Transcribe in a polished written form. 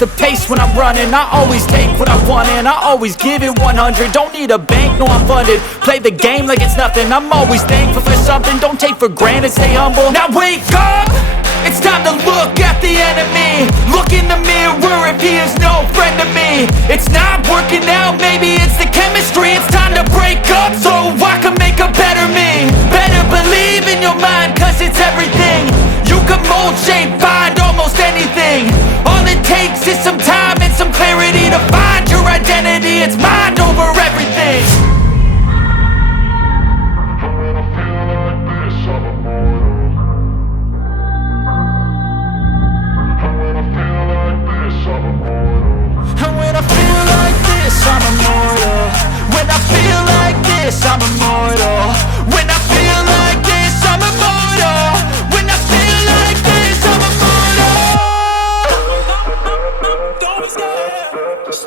the pace when I'm running. I always take what I want and I always give it 100. Don't need a bank, no I'm funded. Play the game like it's nothing. I'm always thankful for something. Don't take for granted, stay humble. Now wake up! It's time to look at the enemy. Look in the mirror if he is no friend to me. It's not working out, maybe it's the chemistry. It's time to break up so I can make a better me. Better believe in your mind, cause it's everything. You can mold, shape, find almost anything. All it takes is some time and some clarity to find your identity. It's mind over everything. I'm immortal. When I feel like this, I'm immortal. When I feel like this, I'm immortal. When I feel like this, I'm immortal. Don't be scared. Just